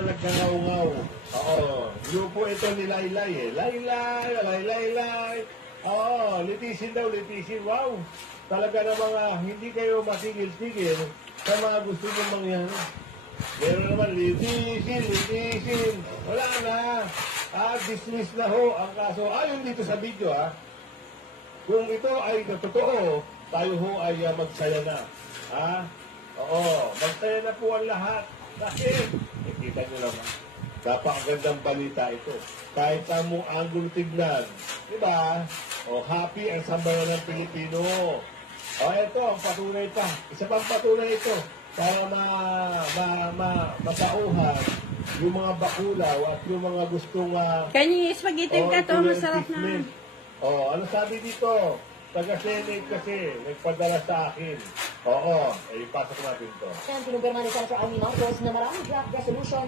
Nagkangaw-ngaw. Oo. Grupo ito ni Laylay eh. Laylay. Oo. Litisin daw, litisin. Wow. Talaga na mga hindi kayo matigil-tigil sa mga gusto nyo mangyari. Meron naman, litisin. Wala na. Dismiss na ho ang kaso. Ayon dito sa video kung ito ay totoo, tayo ho ay magsaya na. Oo. Magsaya na po ang lahat. Bakit? Kita nyo naman. Napakagandang balita ito. Kahit sa mong angulo tignan. Diba? O, happy ang sambayan ng Pilipino. O, ito, ang patunay pa. Isa pang patunay ito. Para mapauhan yung mga bakulaw at yung mga gustong... Kanya spaghetti ka to, masarap na. O, ano sabi dito? Taga-Senate kasi, nagpadala sa akin. Oo, ipasok natin to. Kinumpirma ni Senator Amy Marcos na maraming draft resolution